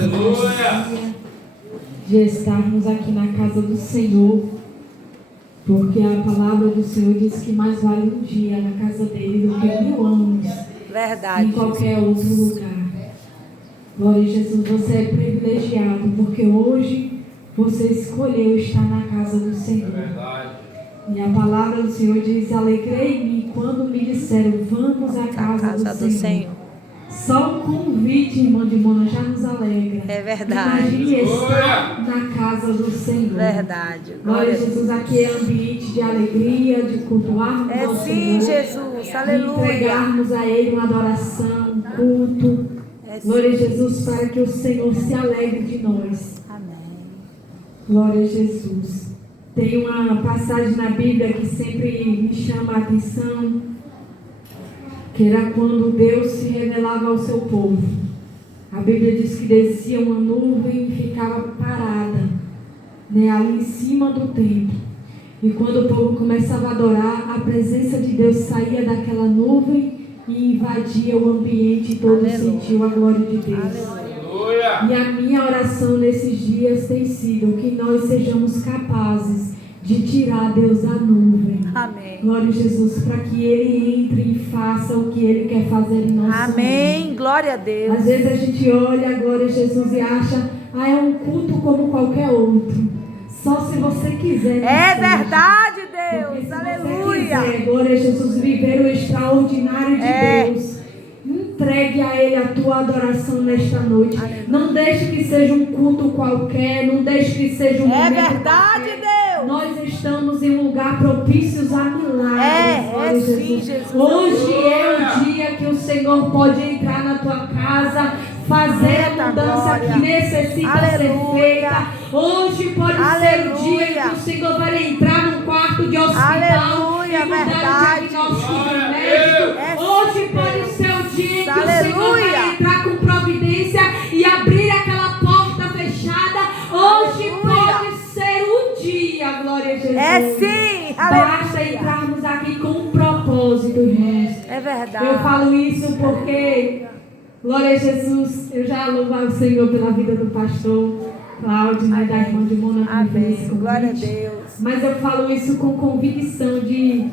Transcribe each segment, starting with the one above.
Aleluia! De estarmos aqui na casa do Senhor, porque a palavra do Senhor diz que mais vale um dia na casa dele do que 1000 anos em qualquer outro lugar. Glória a Jesus, você é privilegiado, porque hoje você escolheu estar na casa do Senhor. É verdade. E a palavra do Senhor diz: alegrei-me quando me disseram, vamos à casa do Senhor. Só o convite, irmã de Mona, já nos alegra. É verdade. Imagine estar na casa do Senhor. Verdade. Glória a Jesus, aqui é ambiente de alegria, de cultuarmos ao sim, Senhor. Jesus, aleluia. De entregarmos a Ele uma adoração, um culto. Glória a Jesus, para que o Senhor se alegre de nós. Amém. Glória a Jesus. Tem uma passagem na Bíblia que sempre me chama a atenção, que era quando Deus se revelava ao seu povo. A Bíblia diz que descia uma nuvem e ficava parada, ali em cima do templo. E quando o povo começava a adorar, a presença de Deus saía daquela nuvem e invadia o ambiente, e todos sentiam a glória de Deus. Aleluia. E a minha oração nesses dias tem sido que nós sejamos capazes de tirar Deus da nuvem. Amém. Glória a Jesus, para que Ele entre e faça o que Ele quer fazer em nosso Amém. mundo. Glória a Deus. Às vezes a gente olha, glória a Jesus, e acha, é um culto como qualquer outro. Só se você quiser. É verdade, Deus. Se aleluia. Você quiser, glória a Jesus, viver o extraordinário de Deus. Entregue a Ele a tua adoração nesta noite. Aleluia. Não deixe que seja um culto qualquer. Não deixe que seja um momento verdade, qualquer. Deus. Nós estamos em um lugar propício a milagres. Sim, Jesus. Hoje é o dia que o Senhor pode entrar na tua casa, fazer a mudança que necessita ser feita. Hoje pode ser o dia que o Senhor vai entrar num quarto de hospital e mudar o diagnóstico do médico. Hoje pode ser o dia que o Senhor vai entrar com providência e abrir aquela porta fechada. Hoje pode ser o dia, glória a Jesus. Sim, basta entrarmos aqui com um propósito, irmãos. É verdade. Eu falo isso porque, glória a Jesus, eu já louvo ao Senhor pela vida do pastor Cláudio, da irmã de Mona. Amém. Glória a Deus. Mas eu falo isso com convicção de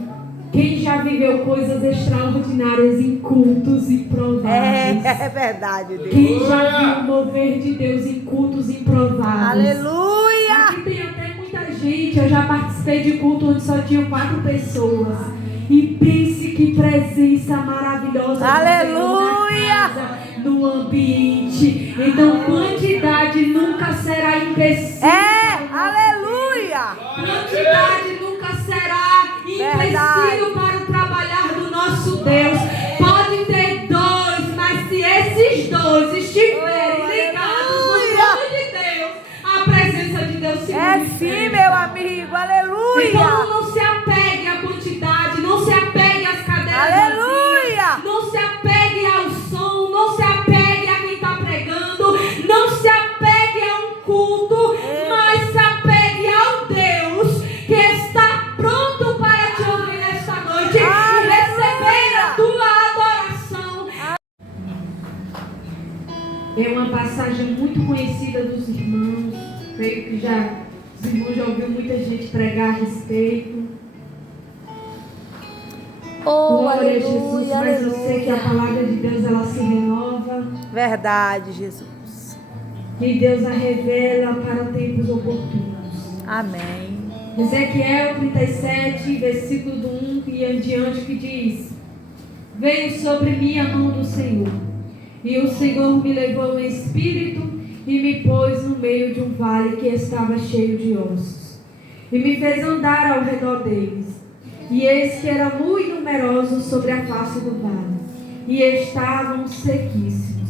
quem já viveu coisas extraordinárias em cultos improváveis. É verdade, Deus. Quem já viu o mover de Deus em cultos improváveis. Aleluia. Aqui tem até muita gente. Eu já participei de culto onde só tinham 4 pessoas. E pense que presença maravilhosa. Aleluia. No ambiente. Então quantidade nunca será empecilho. Aleluia. Quantidade nunca será empecilho para o trabalhar do nosso Deus. Pode ter 2, mas se esses 2 estiverem ligados no nome de Deus, a presença de Deus se manifesta. Sim, meu amigo. Aleluia. Então não se apegue à quantidade, não se apegue às cadeiras. Aleluia. Não se apegue ao som, não se apegue a quem está pregando, não se apegue a um culto, mas se apegue ao Deus que está pronto para te ouvir nesta noite. Aleluia. E receber a tua adoração. É uma passagem muito conhecida dos irmãos, creio que os irmãos já ouviram muita gente pregar a respeito. Glória a Jesus, mas eu sei que a palavra de Deus ela se renova. Verdade, Jesus. E Deus a revela para tempos oportunos. Amém. Ezequiel 37, versículo do 1 e adiante, que diz: veio sobre mim a mão do Senhor, e o Senhor me levou em espírito e me pôs no meio de um vale que estava cheio de ossos, e me fez andar ao redor deles. E eis que eram muito numerosos sobre a face do vale, e estavam sequíssimos.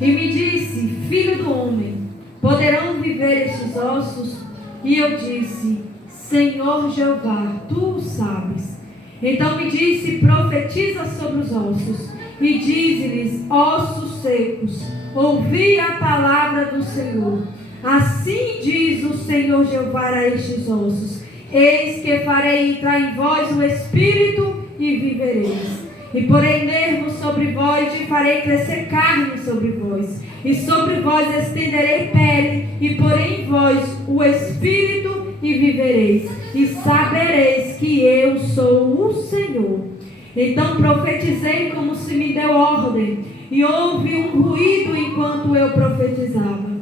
E me disse: filho do homem, poderão viver estes ossos? E eu disse: Senhor Jeová, tu o sabes. Então me disse: profetiza sobre os ossos, e dize-lhes: ossos secos, ouvi a palavra do Senhor. Assim diz o Senhor Jeová a estes ossos: eis que farei entrar em vós o Espírito e vivereis. E porei nervos sobre vós, e farei crescer carne sobre vós. E sobre vós estenderei pele, e porei em vós o espírito, e vivereis. E sabereis que eu sou o Senhor. Então profetizei como se me deu ordem, e houve um ruído enquanto eu profetizava.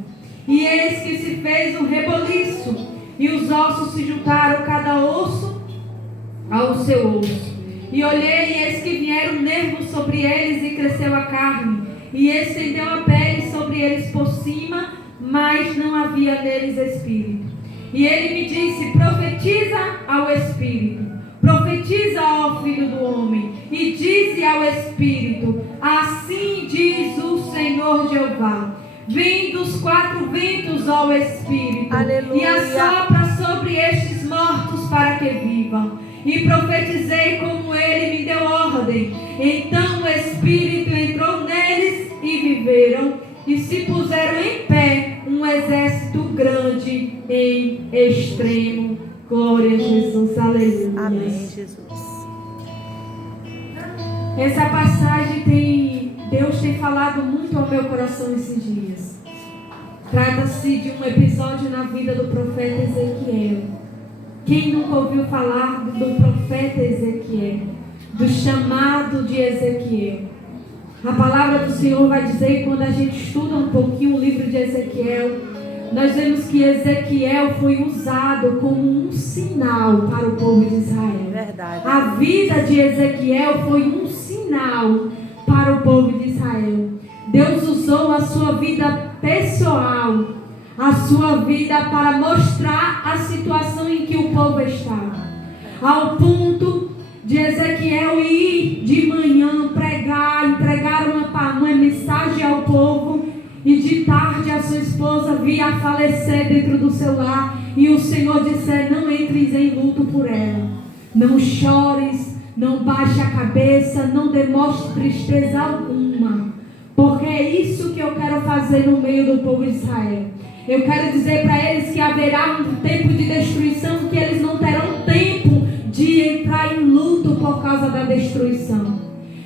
E eis que se fez um reboliço, e os ossos se juntaram, cada osso ao seu osso. E olhei, e eis que vieram nervos sobre eles, e cresceu a carne, e estendeu a pele sobre eles por cima, mas não havia neles espírito. E ele me disse: profetiza ao espírito, profetiza ao filho do homem, e dize ao espírito: assim diz o Senhor Jeová. Vem dos quatro ventos ao espírito, Aleluia. e assopra sobre estes mortos para que vivam. E profetizei como ele me deu ordem. Então o espírito entrou neles e viveram, e se puseram em pé um exército grande em extremo. Glória a Jesus, aleluia. Amém, Jesus. Essa passagem Deus tem falado muito ao meu coração esses dias. Trata-se de um episódio na vida do profeta Ezequiel. Quem nunca ouviu falar do profeta Ezequiel? Do chamado de Ezequiel? A palavra do Senhor vai dizer que quando a gente estuda um pouquinho o livro de Ezequiel, nós vemos que Ezequiel foi usado como um sinal para o povo de Israel. Verdade. A vida de Ezequiel foi um sinal para o povo de Israel. Deus usou a sua vida pessoal, a sua vida para mostrar a situação em que o povo estava. Ao ponto de Ezequiel ir de manhã entregar uma mensagem ao povo, e de tarde a sua esposa via a falecer dentro do seu lar, e o Senhor disse: não entres em luto por ela, não chores, não baixe a cabeça, não demonstre tristeza alguma, porque é isso que eu quero fazer no meio do povo de Israel. Eu quero dizer para eles que haverá um tempo de destruição, que eles não terão tempo de entrar em luto por causa da destruição.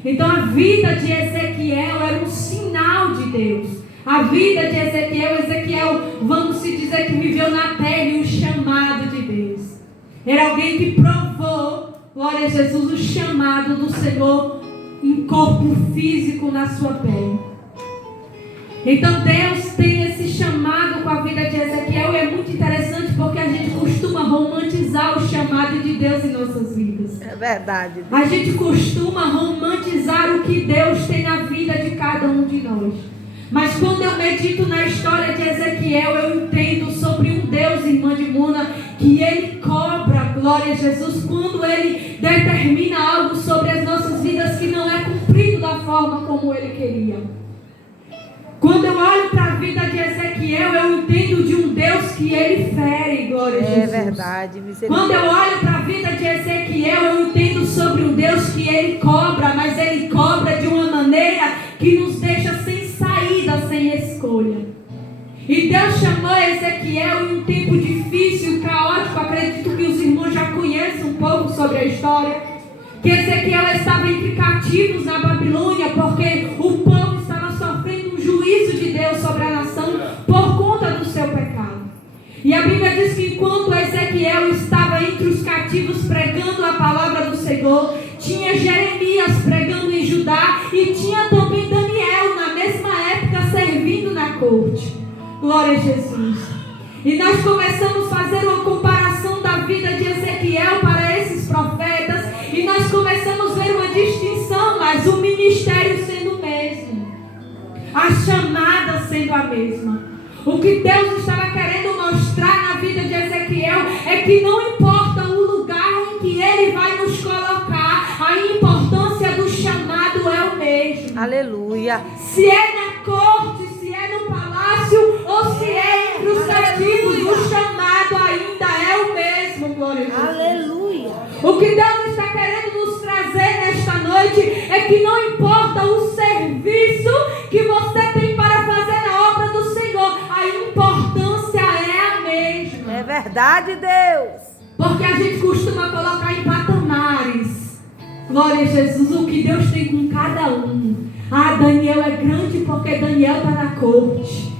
Então a vida de Ezequiel era um sinal de Deus. A vida de Ezequiel, vamos se dizer que viveu na pele o chamado de Deus. Era alguém que provou, glória a Jesus, o chamado do Senhor em corpo físico na sua pele. Então Deus tem esse chamado com a vida de Ezequiel, e é muito interessante porque a gente costuma romantizar o chamado de Deus em nossas vidas. É verdade. A gente costuma romantizar o que Deus tem na vida de cada um de nós. Mas quando eu medito na história de Ezequiel, eu entendo sobre um Deus, irmã de Muna, que Ele cobra, glória a Jesus, quando Ele determina algo sobre as nossas vidas que não é cumprido da forma como Ele queria. Quando eu olho para a vida de Ezequiel, eu entendo de um Deus que Ele fere, glória a Jesus. É verdade. Quando eu olho para a vida de Ezequiel, eu entendo sobre um Deus que Ele cobra, mas Ele cobra de uma maneira que nos deixa sem saída, sem escolha. E Deus chamou Ezequiel em um tempo difícil, caótico. Acredito que os irmãos já conhecem um pouco sobre a história. Que Ezequiel estava entre cativos na Babilônia, porque o povo estava sofrendo um juízo de Deus sobre a nação por conta do seu pecado. E a Bíblia diz que enquanto Ezequiel estava entre os cativos pregando a palavra do Senhor, tinha Jeremias pregando em Judá, e tinha também Daniel na mesma época servindo na corte. Glória a Jesus. E nós começamos a fazer uma comparação da vida de Ezequiel para esses profetas, e nós começamos a ver uma distinção, mas o ministério sendo o mesmo, a chamada sendo a mesma. O que Deus estava querendo mostrar na vida de Ezequiel é que não importa o lugar em que Ele vai nos colocar, a importância do chamado é o mesmo. Aleluia. Se é na corte, se é no palácio, ou se é entre os cativos, o chamado ainda é o mesmo, glória a Deus. Aleluia. O que Deus está querendo nos trazer nesta noite é que não importa o serviço que você tem para fazer na obra do Senhor, a importância é a mesma. É verdade, Deus. Porque a gente costuma colocar em patamares. Glória a Jesus, o que Deus tem com cada um. Daniel é grande porque Daniel está na corte.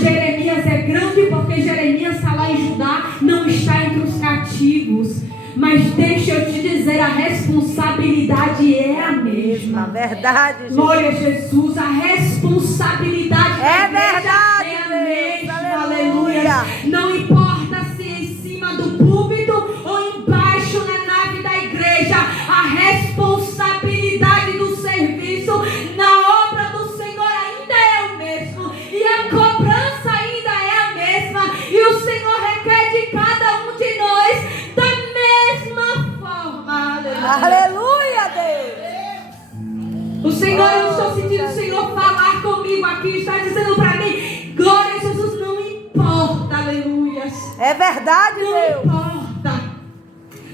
Jeremias é grande porque Jeremias está lá em Judá, não está entre os cativos. Mas deixa eu te dizer, a responsabilidade é a mesma. Verdade, Jesus. Glória a Jesus, a responsabilidade é da verdade, é a Deus. mesma. Aleluia. Não importa se é em cima do púlpito ou embaixo na nave da igreja, a responsabilidade do serviço na obra do Senhor ainda é o mesmo. E a cobrança ainda é a mesma. E o Senhor requer de cada um de nós da mesma forma. Aleluia, Deus. O Senhor, eu estou sentindo o Senhor falar comigo aqui, está dizendo para mim, glória a Jesus, não importa, aleluia. É verdade, não Deus. Não importa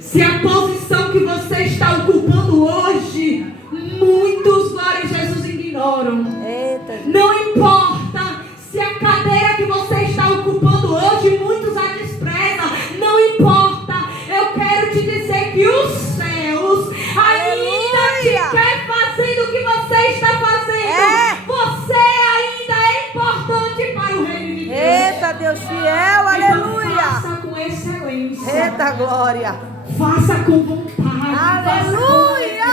se a posição que você está ocupando hoje, muitos, glória a Jesus, ignoram. Eita. Não importa se a cadeira que você está ocupando hoje, muitos a desprezam. Não importa, eu quero te dizer que os céus ainda te quer fazendo o que você está fazendo. Você ainda é importante para o reino de Deus. Eita, Deus fiel, aleluia. Então faça com excelência. Eita, glória. Faça com vontade. Aleluia.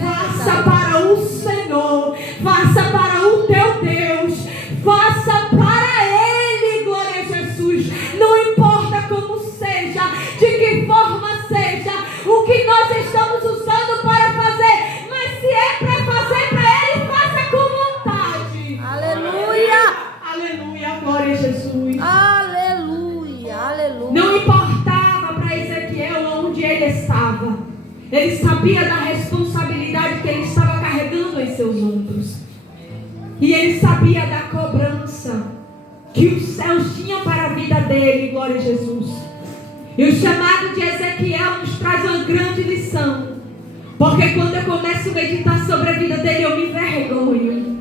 Faça para o Senhor. Faça para o teu Deus. Faça para Ele, glória a Jesus. Não importa como seja, de que forma seja, o que nós estamos usando para fazer, mas se é para fazer para Ele, faça com vontade. Aleluia. Aleluia, glória a Jesus. Aleluia, aleluia. Não importava para Ezequiel onde ele estava. Ele sabia da responsabilidade que ele estava carregando em seus ombros. E ele sabia da cobrança que os céus tinham para a vida dele, glória a Jesus. E o chamado de Ezequiel nos traz uma grande lição. Porque quando eu começo a meditar sobre a vida dele, eu me envergonho.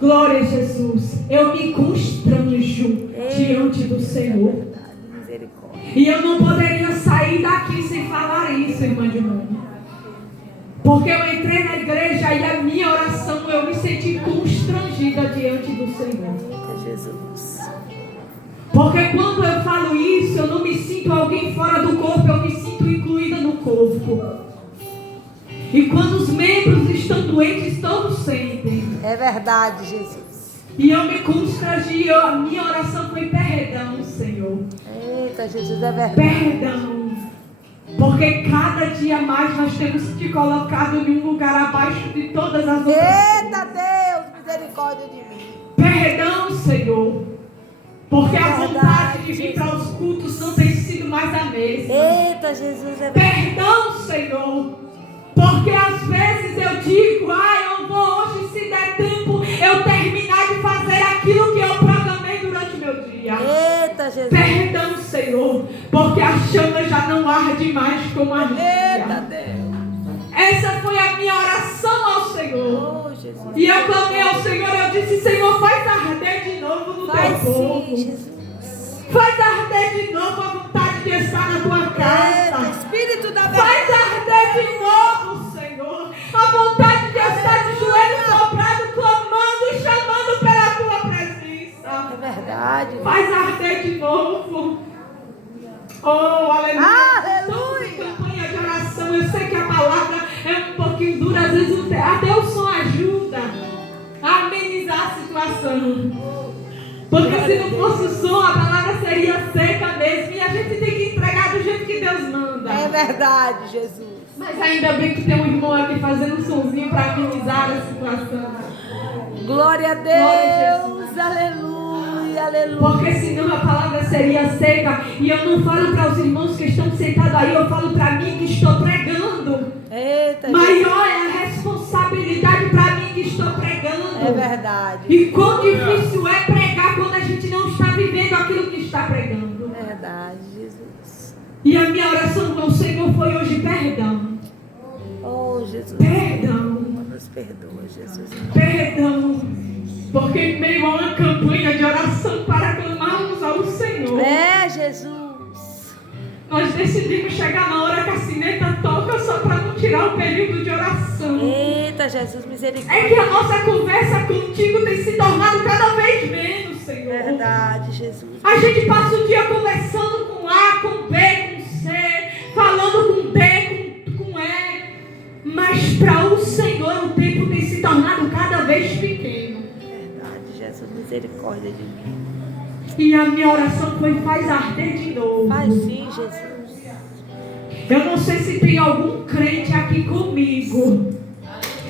Glória a Jesus. Eu me constranjo diante do Senhor. E eu não poderia sair daqui sem falar isso, irmã de mundo. Porque eu entrei na igreja e a minha oração, eu me senti constrangida diante do Senhor. Jesus. Porque quando eu falo isso, eu não me sinto alguém fora do corpo, eu me sinto incluída no corpo. E quando os membros estão doentes, todos sentem. É verdade, Jesus. E eu me constrangi, a minha oração foi perdão, Senhor. Eita, Jesus, é verdade. Perdão. Porque cada dia mais nós temos te colocado em um lugar abaixo de todas as outras. Eita, Deus, misericórdia de mim. Perdão, Senhor. Porque a vontade de vir para os cultos não tem sido mais a mesma. Eita, Jesus, é verdade. Perdão, Senhor. Porque às vezes eu digo, eu vou hoje, se der tempo, eu terminar de fazer aquilo que eu programei durante o meu dia. Eita, Jesus. Perdão, Senhor, porque a chama já não arde mais como ardia. Eita, Deus. Essa foi a minha oração ao Senhor. Oh, Jesus. E eu clamei ao Senhor, eu disse, Senhor, faz arder de novo no teu povo. Sim, Jesus. Faz arder de novo a vontade de estar na tua casa. Eita, Espírito da Faz verdade. arder de novo, Senhor, a vontade de estar de joelho dobrado, clamando e chamando pela tua presença. É verdade. Faz arder de novo. Oh, aleluia. Aleluia. Campanha de oração. Eu sei que a palavra é um pouquinho dura, às vezes até o som ajuda a amenizar a situação. Porque se não fosse o som, a palavra seria seca mesmo. E a gente tem que entregar do jeito que Deus manda. É verdade, Jesus. Mas ainda bem que tem um irmão aqui fazendo um sonzinho para amenizar a situação. Glória a Deus. Aleluia, aleluia. Porque senão a palavra seria seca. E eu não falo para os irmãos que estão sentados aí, eu falo para mim que estou pregando. Eita, Maior é a responsabilidade para mim que estou pregando. é verdade. E quão difícil é pregar quando a gente não está vivendo aquilo que está pregando. Verdade, Jesus. E a minha oração ao Senhor foi hoje perdão. Oh, Jesus. Perdão. Nos perdoa, Jesus. Perdão. Porque em meio a uma campanha de oração para clamarmos ao Senhor, É, Jesus. nós decidimos chegar na hora que a sineta toca só para não tirar tirar o período de oração. Eita, Jesus, misericórdia. É que a nossa conversa contigo tem se tornado cada vez menos, Senhor. Verdade, Jesus. A gente passa o dia conversando com A, com B, com C, falando com D, com E. Mas para o Senhor o tempo tem se tornado cada vez pequeno. Verdade, Jesus, misericórdia de mim. E a minha oração foi: faz arder de novo. Faz sim, Jesus. Eu não sei se tem algum crente aqui comigo.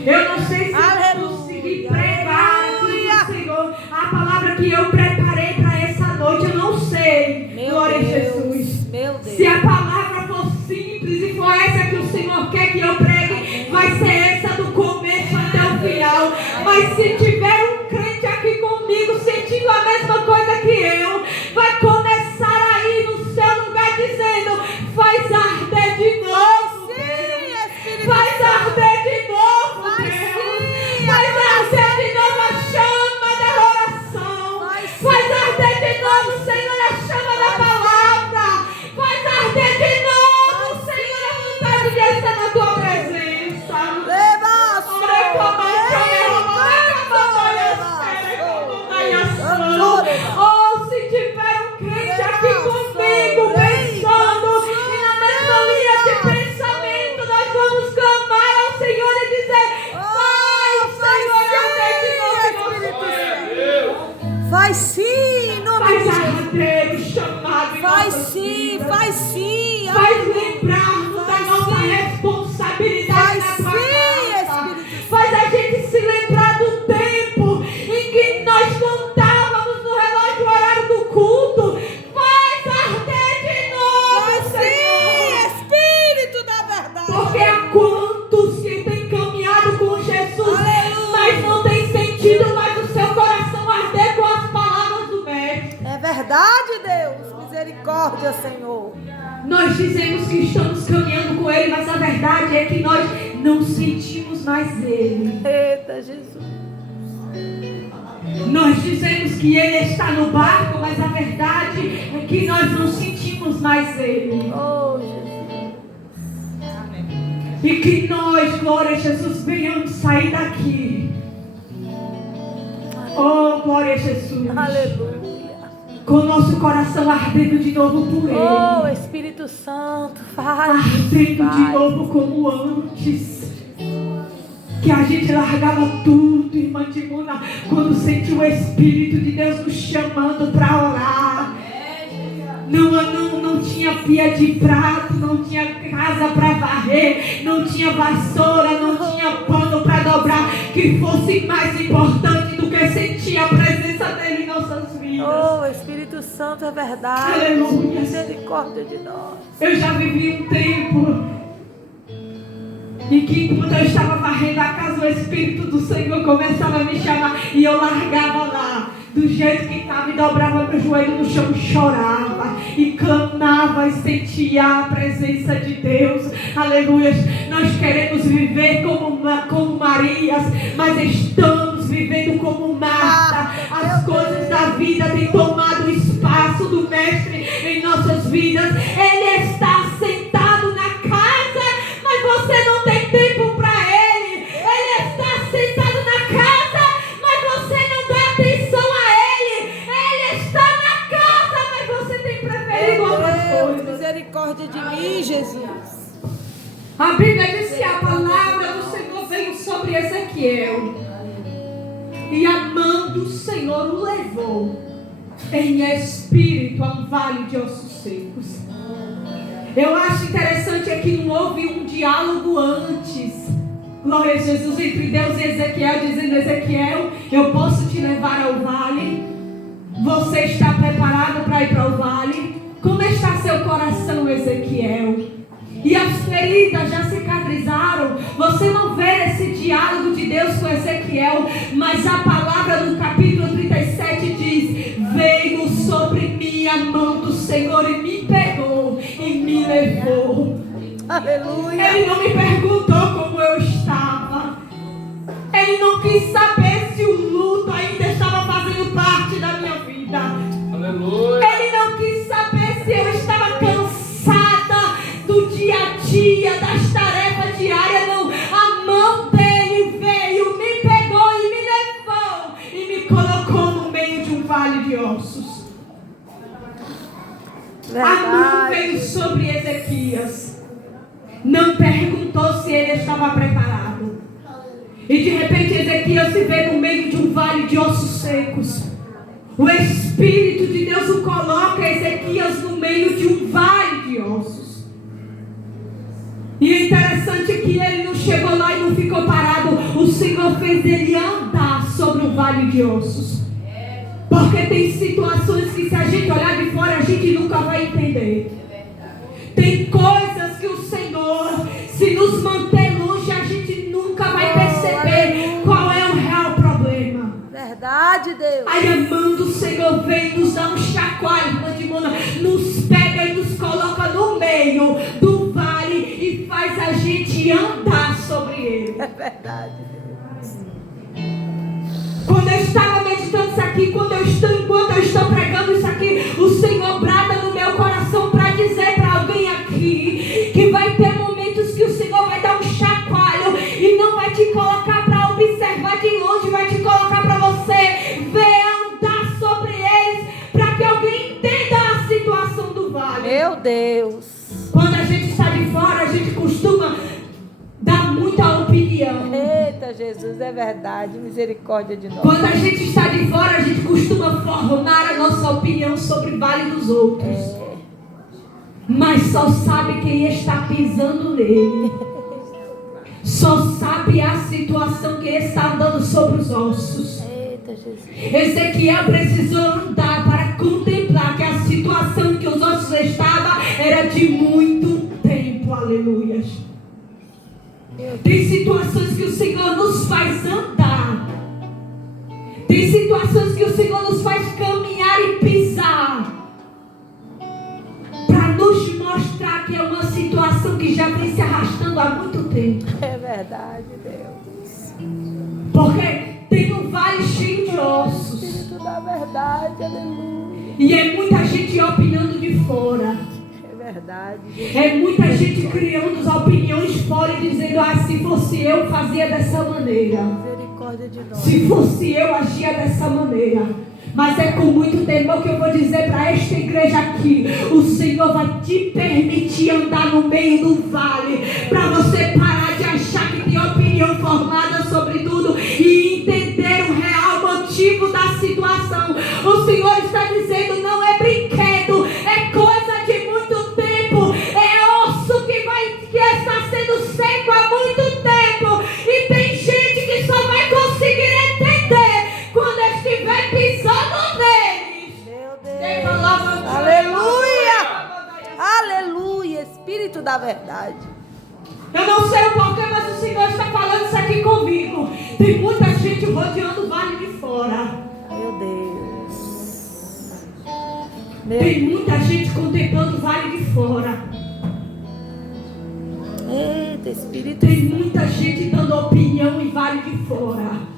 Eu não sei se eu consegui pregar aqui do Senhor a palavra que eu preparei para essa noite. Eu não sei. Meu Glória Deus, a Jesus. meu Deus. Se a palavra for simples e for essa que o Senhor quer que eu pregue, vai ser essa do começo até o final. Mas se tiver um crente aqui comigo sentindo a mesma coisa que eu, vai começar aí no seu lugar dizendo: faz arder de novo. Sim, Espírito Faz Santo. arder de novo, Vai Deus. sim, Faz arder de novo a chama da oração. Vai sim. Faz arder de novo, Senhor, a chama da palavra. Faz arder de novo, Senhor, a vontade de estar na tua presença. Oh, se tiver um crente aqui comigo pensando e na mesma linha de pensamento, nós vamos clamar ao Senhor e dizer: faz, Senhor, arder de novo. Faz sim, em nome de Faz Jesus. arder o chamado em Faz nossas sim, vidas. faz sim. Faz lembrarmos da Faz nossa sim. responsabilidade Faz na tua sim, casa. Espírito Faz a gente se lembrar do tempo em que nós contávamos no relógio o horário do culto. Faz arder de novo, Faz sim, Senhor. Espírito da verdade. Porque há quantos que têm caminhado com Jesus, Aleluia. mas não tem sentido mais o seu coração arder com as palavras do Mestre. É verdade, Deus. Misericórdia, Senhor. Nós dizemos que estamos caminhando com Ele, mas a verdade é que nós não sentimos mais Ele. Eita, Jesus. Nós dizemos que Ele está no barco, mas a verdade é que nós não sentimos mais Ele. Oh, Jesus. E que nós, glória a Jesus, venhamos sair daqui. Oh, glória a Jesus. Aleluia. Com o nosso coração ardendo de novo por Ele. Oh, Espírito Santo, faz. Ardendo de Faz. novo como antes. Que a gente largava tudo, irmã de Muna, quando sentiu o Espírito de Deus nos chamando para orar. Não tinha pia de prato, não tinha casa para varrer, não tinha vassoura, não tinha pano para dobrar, que fosse mais importante do que sentir a presença dele em nossas vidas. Oh, Espírito Santo, é verdade. Aleluia. Misericórdia de nós. Eu já vivi um tempo em que, quando eu estava varrendo a casa, o Espírito do Senhor começava a me chamar e eu largava lá, do jeito que estava, e dobrava meu joelho no chão, chorava e clamava e sentia a presença de Deus. Aleluia. Nós queremos viver como Marias, mas estamos vivendo como Marta. As coisas da vida têm tomado o espaço do Mestre em nossas vidas. Ele está sentado na casa, mas você não tem tempo para Ele. Ele está sentado na casa, mas você não dá atenção a Ele. Ele está na casa, mas você tem preferido outras Deus, coisas. misericórdia de mim, Jesus. A Bíblia diz que a palavra do Senhor veio sobre Ezequiel. E a mão do Senhor o levou em espírito a um vale de ossos secos. Eu acho interessante é que não houve um diálogo antes. Glória a Jesus, entre Deus e Ezequiel, dizendo: Ezequiel, eu posso te levar ao vale? Você está preparado para ir para o vale? Como está seu coração, Ezequiel? E as feridas já cicatrizaram. Você não vê esse diálogo de Deus com Ezequiel, mas a palavra do capítulo 37 diz: veio sobre mim a mão do Senhor e me pegou e me levou. Aleluia. Ele não me perguntou como eu estava. Ele não quis saber se o luto ainda estava fazendo parte da minha vida. Aleluia. Ele não quis saber se eu estava cansada do dia a dia, das tarefas diárias A mão veio sobre Ezequias. Não perguntou se ele estava preparado. E de repente Ezequias se vê no meio de um vale de ossos secos. O Espírito de Deus o coloca, Ezequias, no meio de um vale de ossos. E é interessante que ele não chegou lá e não ficou parado. O Senhor fez ele andar sobre um vale de ossos. Porque tem situações que, se a gente olhar de fora, a gente nunca vai entender. Tem coisas que o Senhor, se nos manter longe, a gente nunca vai perceber qual é o real problema. Verdade, Deus. Aí a mão do Senhor vem, nos dá um chacoalho, nos pega e nos coloca no meio do vale e faz a gente andar sobre ele. É verdade, Deus. Quando eu estava meditando isso aqui, enquanto eu estou pregando isso aqui, o Senhor brada no meu coração para dizer para alguém aqui que vai ter momentos que o Senhor vai dar um chacoalho e não vai te colocar para observar de longe, vai te colocar para você ver, andar sobre eles, para que alguém entenda a situação do vale. Meu Deus. Quando a gente está de fora, a gente costuma dar muita opinião. Eita, Jesus, é verdade. Misericórdia de nós. Quando a gente está de fora, a gente costuma formar a nossa opinião sobre o vale dos outros. Mas só sabe quem está pisando nele. Só sabe a situação que está andando sobre os ossos. Eita, Jesus. Ezequiel precisou andar para contemplar que a situação que os ossos estavam era de muito tempo. Aleluia. Tem situações que o Senhor nos faz andar. Tem situações que o Senhor nos faz caminhar e pisar, para nos mostrar que é uma situação que já vem se arrastando há muito tempo. É verdade, Deus. Porque tem um vale cheio de ossos. Espírito da verdade, aleluia. E é muita gente opinando de fora. É verdade, Jesus. É muita gente criando as opiniões fora e dizendo: ah, se fosse eu, fazia dessa maneira. Misericórdia de nós. Se fosse eu, agia dessa maneira. Mas é com muito temor que eu vou dizer para esta igreja aqui: o Senhor vai te permitir andar no meio do vale, para você parar de achar que tem opinião formada sobre tudo e entender o real motivo da situação. O Senhor está dizendo: não é brinquedo, é coisa de muito tempo, é osso que está sendo seco há muito tempo, e tem gente que só vai conseguir entender quando estiver pisando neles. Meu Deus. Aleluia. Aleluia. Espírito da verdade. Eu não sei o porquê, mas o Senhor está falando isso aqui comigo. Tem muita gente rodeando o vale de fora. Meu Deus. Tem muita gente contemplando o vale de fora. Eita, Espírito. Tem muita gente dando opinião em vale de fora.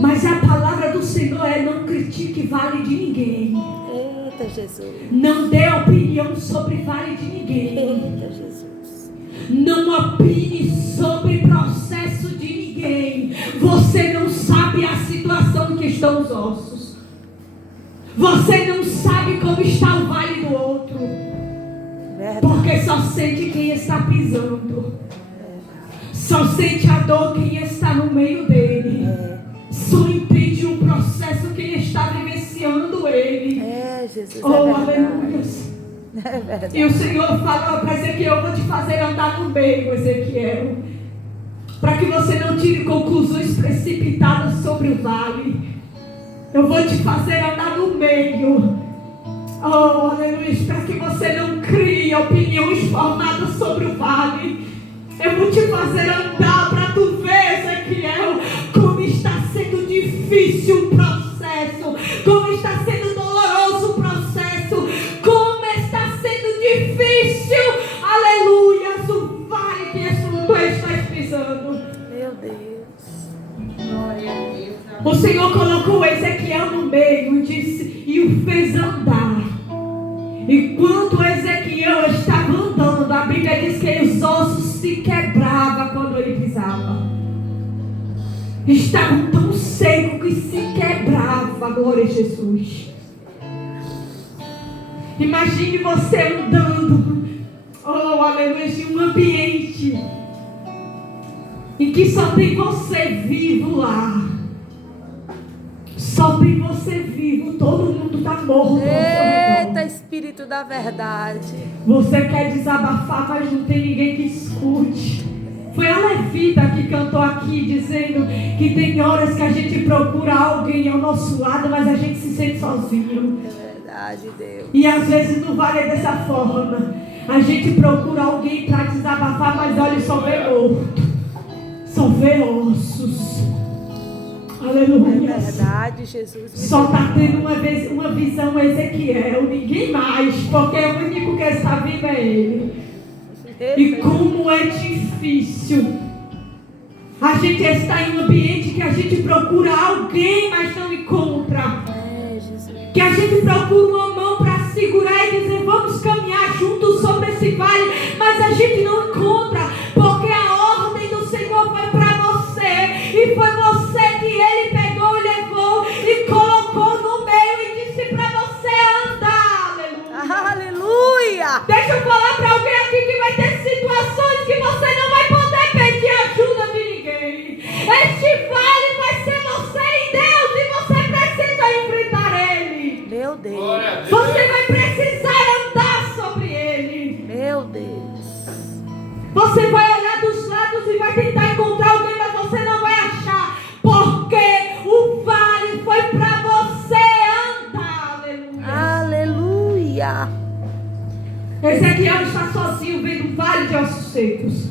Mas a palavra do Senhor é: não critique vale de ninguém. Eita, Jesus. Não dê opinião sobre vale de ninguém. Eita, Jesus. Não opine sobre processo de ninguém. Você não sabe a situação que estão os ossos. Você não sabe como está o vale do outro. Verdade. Porque só sente quem está pisando. Só sente a dor quem está no meio dele. Só entende o processo quem está vivenciando ele. É, Jesus. Oh, é aleluia. É verdade. E o Senhor falou para Ezequiel: eu vou te fazer andar no meio, Ezequiel, para que você não tire conclusões precipitadas sobre o vale. Eu vou te fazer andar no meio. Oh, aleluia. Para que você não crie opiniões formadas sobre o vale. Eu vou te fazer andar para tu ver, Ezequiel, como está sendo difícil o processo, como está sendo doloroso o processo, como está sendo difícil, aleluia, o vale que tu estás pisando. Meu Deus. Glória a Deus. O Senhor colocou Ezequiel no meio e disse, e o fez andar. Enquanto Ezequiel estava andando, a Bíblia diz que os ossos se quebravam quando ele pisava. Estavam tão secos que se quebrava. Glória a Jesus. Imagine você andando, oh aleluia, em um ambiente em que só tem você vivo lá. Só tem você vivo, todo mundo está morto. Eita, Espírito da verdade. Você quer desabafar, mas não tem ninguém que escute. Foi a Levita que cantou aqui, dizendo que tem horas que a gente procura alguém ao nosso lado, mas a gente se sente sozinho. É verdade, Deus. E às vezes não vale dessa forma. A gente procura alguém para desabafar, mas olha, só vê morto. Só vê ossos. Aleluia. É verdade, Jesus. Só está tendo uma visão Ezequiel, ninguém mais, porque o único que está vivo é ele. E como é difícil a gente está em um ambiente que a gente procura alguém, mas não encontra. Que a gente procura uma mão para segurar e dizer, vamos caminhar juntos sobre esse vale, mas a gente não encontra, porque a ordem do Senhor foi para você, e foi você que Ele pegou e levou e colocou no meio e disse para você andar. Aleluia. Aleluia. Deixa eu falar para alguém aqui que vai ter situações que você não vai poder pedir ajuda de ninguém. Este vale vai ser você e Deus, e você precisa enfrentar ele. Meu Deus. Você vai precisar andar sobre ele. Meu Deus. Você vai olhar dos lados e vai tentar encontrar alguém, mas você não vai achar, porque o vale foi para você andar. Aleluia. Aleluia. Ezequiel está sozinho vendo um vale de ossos secos.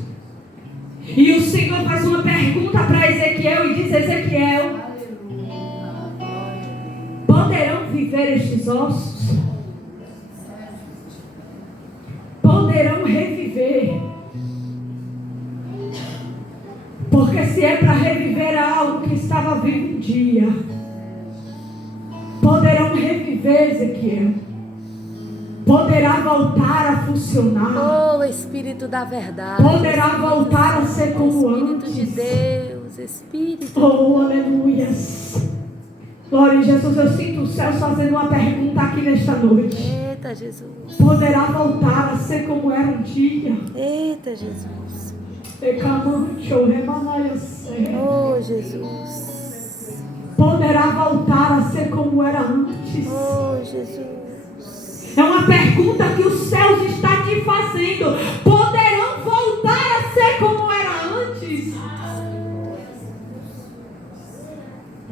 E o Senhor faz uma pergunta para Ezequiel e diz, Ezequiel, poderão viver estes ossos? Poderão reviver? Porque se é para reviver algo que estava vivo um dia, poderão reviver, Ezequiel? Poderá voltar a funcionar. Oh, Espírito da verdade. Poderá voltar a ser como antes. Espírito de Deus, Espírito. Oh, aleluia. Glória a Jesus, eu sinto o céu fazendo uma pergunta aqui nesta noite. Eita, Jesus. Poderá voltar a ser como era um dia. Eita, Jesus. Oh, Jesus. Poderá voltar a ser como era antes. Oh, Jesus. É uma pergunta que os céus está te fazendo. Poderão voltar a ser como era antes?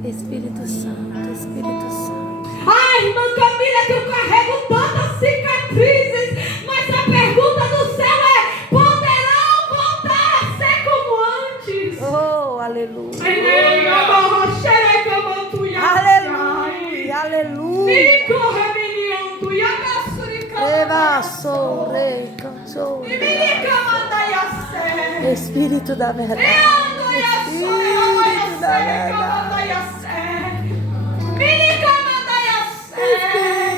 Espírito Santo, Espírito Santo. Ah, irmã Camila, que eu carrego tantas cicatrizes, mas a pergunta do céu é: poderão voltar a ser como antes? Oh, aleluia. Aleluia, aleluia. Eva, sorei, cansou. Espírito da verdade. Espírito da verdade.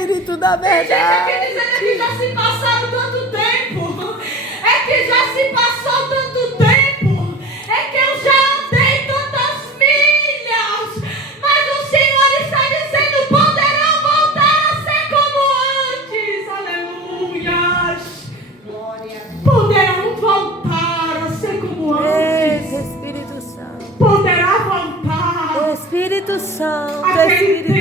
Espírito da Tem gente aqui verdade. dizendo que já se passaram tanto tempo. É que já se passou tanto tempo. É que eu já andei tantas milhas. Mas o Senhor está dizendo: poderão voltar a ser como antes. Aleluia. Poderão voltar a ser como antes. Espírito Santo. Poderá voltar. Espírito Santo. Aquele Espírito Santo.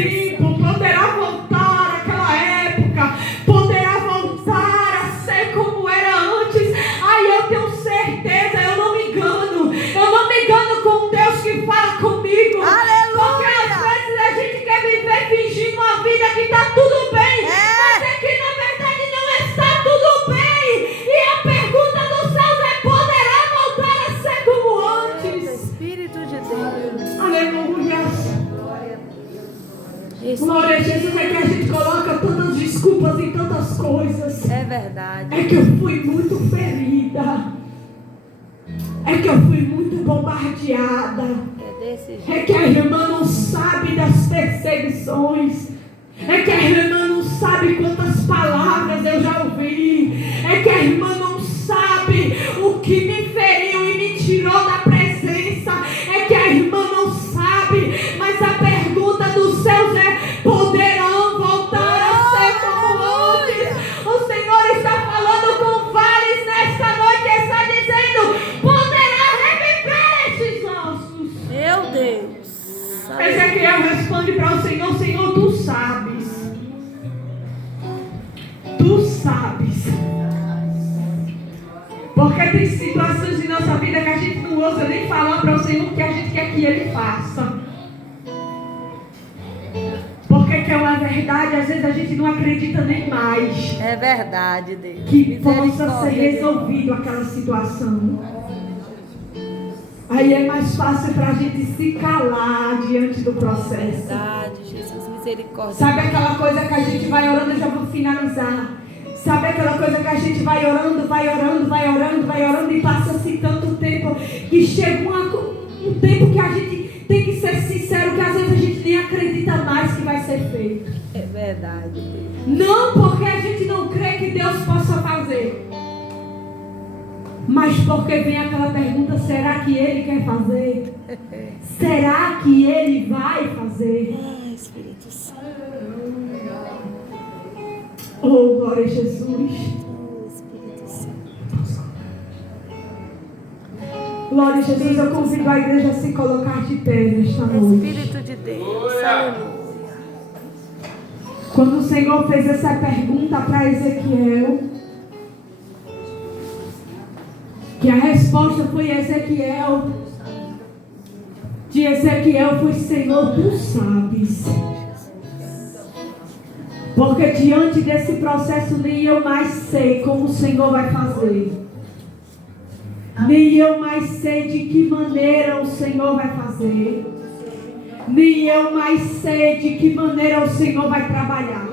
tempo poderá voltar, aquela época poderá voltar a ser como era antes. Ai, eu tenho certeza, eu não me engano com um Deus que fala comigo. Aleluia. Porque às vezes a gente quer viver fingindo uma vida que está tudo bem, mas é que na verdade não está tudo bem. E a pergunta dos céus é: poderá voltar a ser como antes? Espírito de Deus. Aleluia. Glória a Jesus. É que a gente coloca tantas desculpas em tantas coisas. É verdade. É que eu fui muito ferida. É que eu fui muito bombardeada. É desse jeito. É que a irmã não sabe das perseguições. É que a irmã não sabe quantas palavras eu já ouvi. É que a irmã não sabe o que me feriu e me tirou da presença. É que a irmã não sabe. Mas a pergunta dos céus é: poderão voltar a ser como antes? responde para o Senhor: Senhor, tu sabes. Tu sabes. Porque tem situações em nossa vida que a gente não ousa nem falar para o Senhor o que a gente quer que Ele faça. Porque que é uma verdade, às vezes a gente não acredita nem mais. É verdade, Deus. Que possa ser resolvido aquela situação. Aí é mais fácil para a gente se calar diante do processo. Verdade, Jesus, misericórdia. Sabe aquela coisa que a gente vai orando, eu já vou finalizar. Sabe aquela coisa que a gente vai orando, e passa-se tanto tempo que chega um tempo que a gente tem que ser sincero, que às vezes a gente nem acredita mais que vai ser feito. É verdade, Deus. Não porque a gente não crê que Deus possa fazer, mas porque vem aquela pergunta: será que Ele quer fazer? Será que Ele vai fazer? Ai, Espírito Santo. Oh, glória a Jesus. Oh, Espírito Santo. Glória a Jesus. Eu convido a igreja a se colocar de pé nesta noite. Espírito de Deus. Aleluia. Quando o Senhor fez essa pergunta para Ezequiel, que a resposta foi Ezequiel. De Ezequiel foi: Senhor, tu sabes. Porque diante desse processo nem eu mais sei como o Senhor vai fazer. Nem eu mais sei de que maneira o Senhor vai fazer. Nem eu mais sei de que maneira o Senhor vai trabalhar.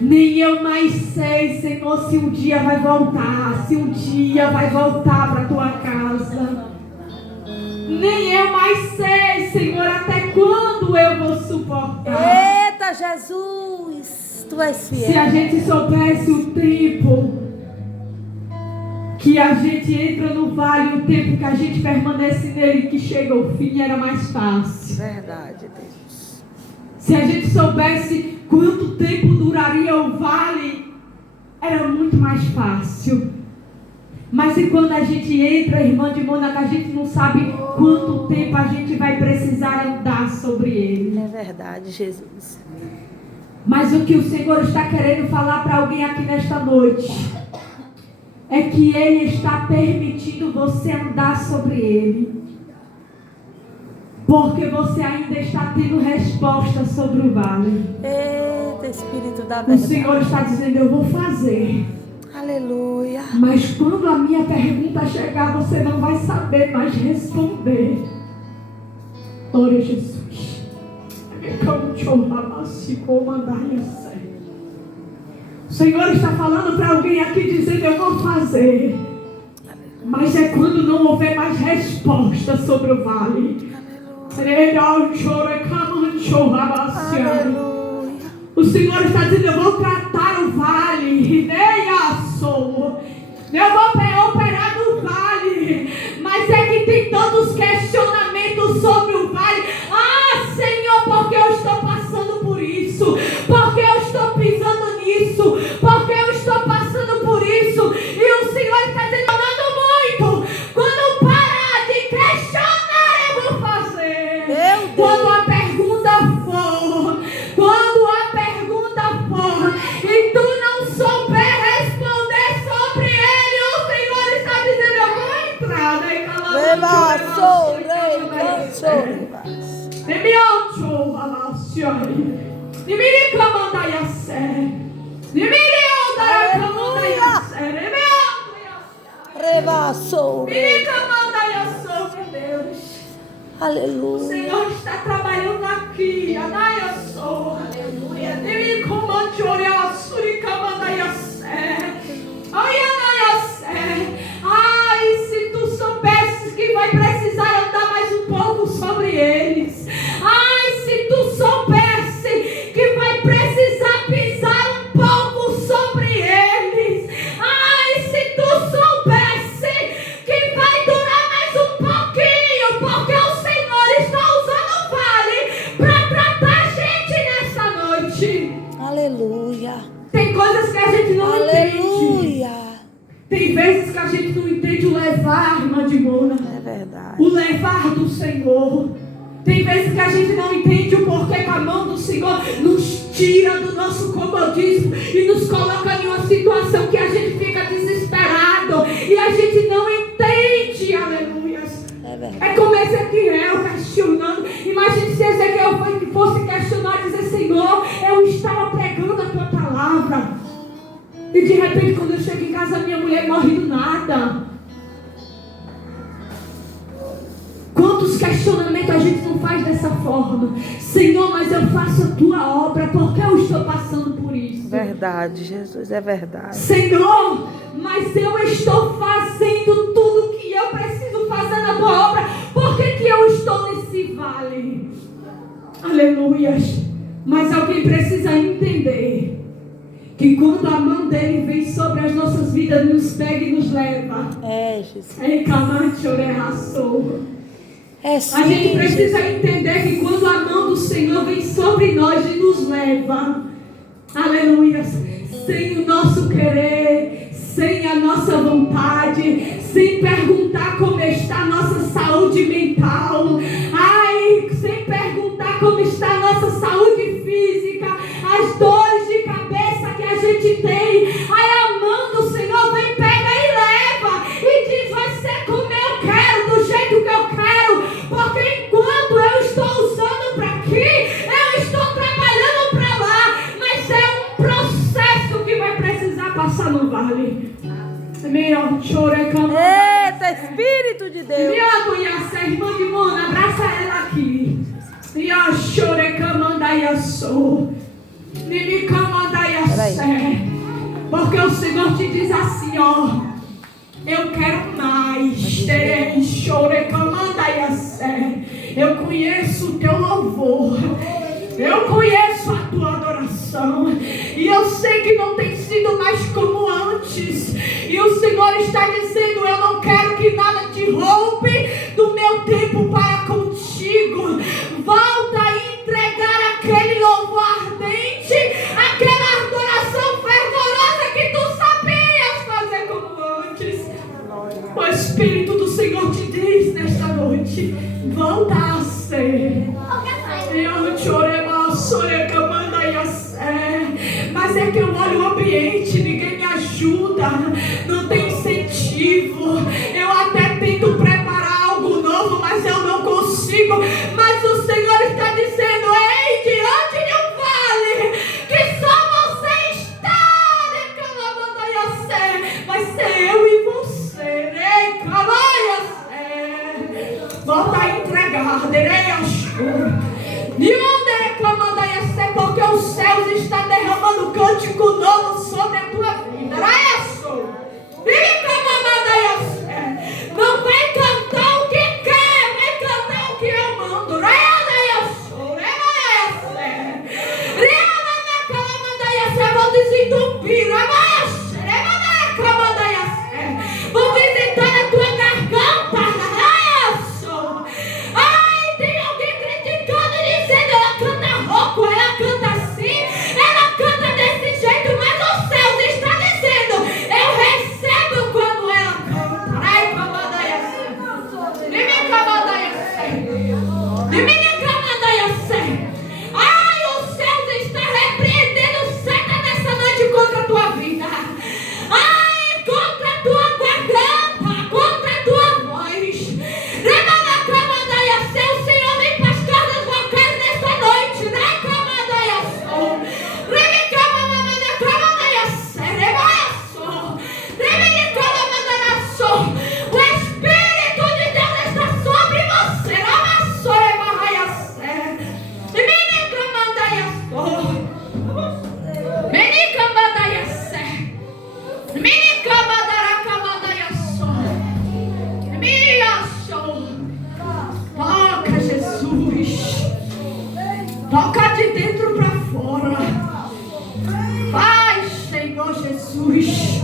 Nem eu mais sei, Senhor, se um dia vai voltar. Se um dia vai voltar para a tua casa. Nem eu mais sei, Senhor, até quando eu vou suportar. Eita, Jesus, tu és fiel. Se a gente soubesse o tempo que a gente entra no vale, o tempo que a gente permanece nele, que chega ao fim, era mais fácil. Verdade, Deus. Se a gente soubesse quanto tempo duraria o vale, era muito mais fácil. Mas e quando a gente entra, irmã de Mônaco, a gente não sabe quanto tempo a gente vai precisar andar sobre ele. É verdade, Jesus. Mas o que o Senhor está querendo falar para alguém aqui nesta noite é que Ele está permitindo você andar sobre Ele, porque você ainda está tendo resposta sobre o vale. Eita, Espírito da O verdade. Senhor está dizendo: eu vou fazer. Aleluia. Mas quando a minha pergunta chegar, você não vai saber mais responder. Glória a Jesus. O Senhor está falando para alguém aqui, dizendo: eu vou fazer. Mas é quando não houver mais resposta sobre o vale. Aleluia. O Senhor está dizendo: eu vou tratar o vale. Eu vou operar no vale. Mas é que tem todos os questionamentos sobre o vale. Ah, Senhor, porque eu estou passando por isso? Porque eu estou pisando nisso? Porque eu estou passando por isso? E o Senhor está dizendo: muito. Quando parar de questionar, eu vou fazer. Meu Deus. Quando a pergunta for, e tu não souber responder sobre ele, o Senhor está dizendo: eu vou entrar, né? Aleluia. O Senhor está trabalhando aqui. Aleluia. Ai, se tu soubesses que vai precisar andar mais um pouco sobre eles. Ai, se tu soubesse que vai precisar pisar um pouco sobre eles. Ai, se tu soubesse que vai durar mais um pouquinho, porque o Senhor está usando o vale para tratar a gente nessa noite. Aleluia. Tem coisas que a gente não entende. Aleluia. Tem vezes que a gente não entende o levar, irmã de Mona. É verdade. O levar do Senhor. Tem vezes que a gente não entende o porquê que a mão do Senhor nos tira do nosso comodismo e nos coloca em uma situação que a gente fica desesperado e a gente não entende, aleluia. É como Ezequiel questionando. Imagine se Ezequiel fosse questionar e dizer: Senhor, eu estava pregando a tua palavra e de repente quando eu chego em casa minha mulher morre do nada. Quantos questionamentos a gente não faz dessa forma? Senhor, mas eu faço a tua obra, porque eu estou passando por isso? Verdade, Jesus, é verdade. Senhor, mas eu estou fazendo tudo o que eu preciso fazer na tua obra, por que eu estou nesse vale? Aleluia. Mas alguém precisa entender que quando a mão dele vem sobre as nossas vidas, nos pega e nos leva. Jesus. A gente precisa entender que quando a mão do Senhor vem sobre nós e nos leva, aleluia, sem o nosso querer, sem a nossa vontade, sem perguntar como está a nossa saúde mental, sem perguntar como está a nossa saúde física, as dores de cabeça que a gente tem, a mão do Senhor vem, pega e leva e diz: vai ser como eu quero, do jeito que eu quero, porque enquanto eu estou usando para aqui, eu estou trabalhando para lá, mas é um processo que vai precisar passar no vale. Eita, Espírito de Deus. Irmã de Mona, abraça ela aqui. Porque o Senhor te diz assim, ó: eu quero mais. Eu conheço o teu louvor, eu conheço a tua adoração, e eu sei que não tem sido mais como antes. E o Senhor está dizendo: eu não quero que nada te roube do meu tempo para contigo. Volta a entregar aquele louvor ardente, aquela adoração fervorosa que tu sabias fazer como antes. O Espírito do Senhor te diz nesta noite: volta a ser. Mas é que eu olho o ambiente, ninguém me ajuda, não tem incentivo. Eu até tento preparar algo novo, mas eu não consigo. Mas o Senhor está dizendo: ei, diante de um vale que só você está, vai ser eu e você. Volta a entregar, porque os céus estão derramando cântico novo sobre a tua vida. Não vai cantar o que quer, vai cantar o que eu mando. Vou desentupir, vou visitar a tua garganta. Tem alguém criticando e dizendo: ela canta rouco, ela canta assim, ela canta desse jeito, mas o céu está dizendo: eu recebo quando ela canta. O céu está repreendendo Satan nessa noite contra a tua vida, contra a tua garganta, contra a tua voz. O Senhor vem para as cordas vocais nesta noite. O Espírito de Deus está sobre você. Toca, Jesus. Toca de dentro para fora. Faz, Senhor Jesus.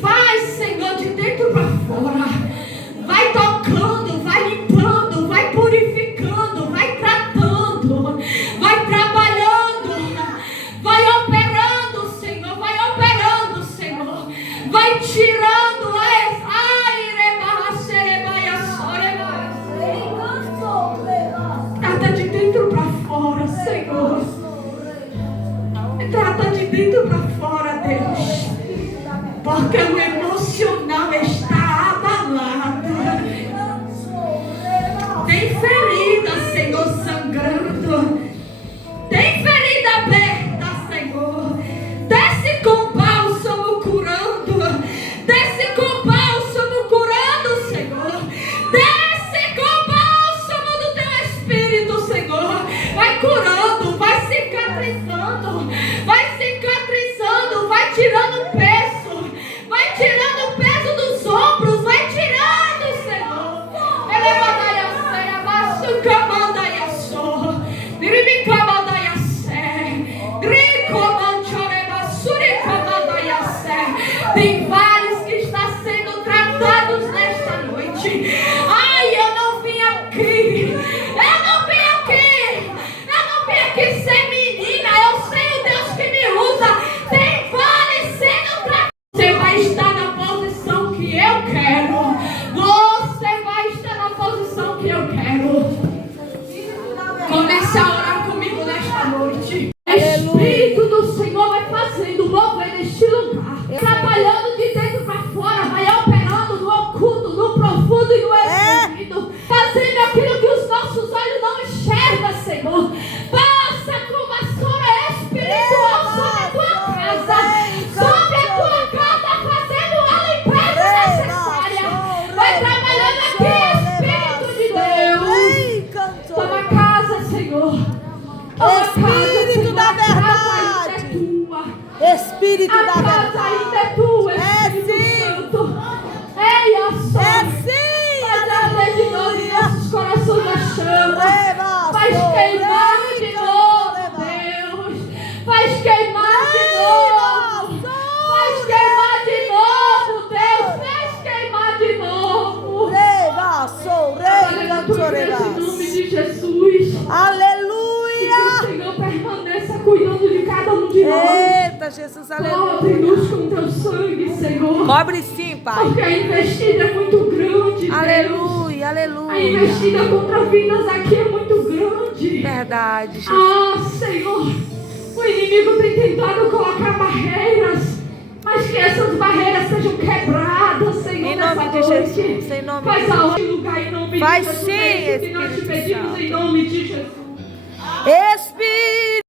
Faz, Senhor, de dentro para fora. Vai tocando, vai limpando, vai purificando, vai tratando, vai trabalhando, vai operando, Senhor, vai tirando as dentro para fora, Deus. Porque o emocional está abalado. Tem ferida, Senhor, sangrando. Tem ferida aberta, Senhor. Desce com bálsamo curando. Desce com bálsamo curando, Senhor. Desce com bálsamo do teu Espírito, Senhor. Vai curando, vai cicatrizando. Vai cicatrizando, vai tirando o peso. Vai tirando o peso dos ombros. Vai tirando, Senhor. Elevadaiaceia, baixo camandaiaçô. Tem vários que estão sendo tratados nesta noite. Ai, eu não vim aqui. Eu não vim aqui. Eu não vim aqui ser menina. Eu sei o Deus que me usa. Tem vários sendo tratados. Você vai estar na posição que eu quero. Você vai estar na posição que eu quero. Comece a orar comigo nesta noite. O Espírito do Senhor vai fazendo mover neste lugar. Trabalhando de dentro para fora, vai operando no oculto, no profundo e no escondido. Fazendo aquilo que os nossos olhos não enxergam, Senhor. Passa com vassoura espiritual sobre a tua casa. Sobre a tua casa, fazendo a limpeza necessária. Vai trabalhando aqui, Espírito de Deus. Toma casa, Senhor. Espírito da verdade. Espírito da verdade. A casa ainda é tua, Espírito Santo. Ei, ó Senhor. Faz arder de novo em nossos corações a chama. Faz queimar de novo, Deus. Faz queimar de novo. Faz queimar de novo, Deus. Faz queimar de novo. Trabalha na tua igreja em nome de Jesus. Aleluia. Que o Senhor permaneça cuidando de cada um de nós. Eita, Jesus, aleluia. Cobre-nos com teu sangue, Senhor. Cobre sim, Pai. Porque a investida é muito grande, Aleluia, Deus. aleluia. A investida contra vidas aqui é muito grande. Verdade, Jesus. Ah, Senhor. O inimigo tem tentado colocar barreiras. Mas que essas barreiras sejam quebradas, Senhor. Em nome de Jesus. Em nome de Faz Jesus. aonde lugar em nome Faz de Jesus. sim, É isso que nós te Espírito pedimos Santo. em nome de Jesus. Espírito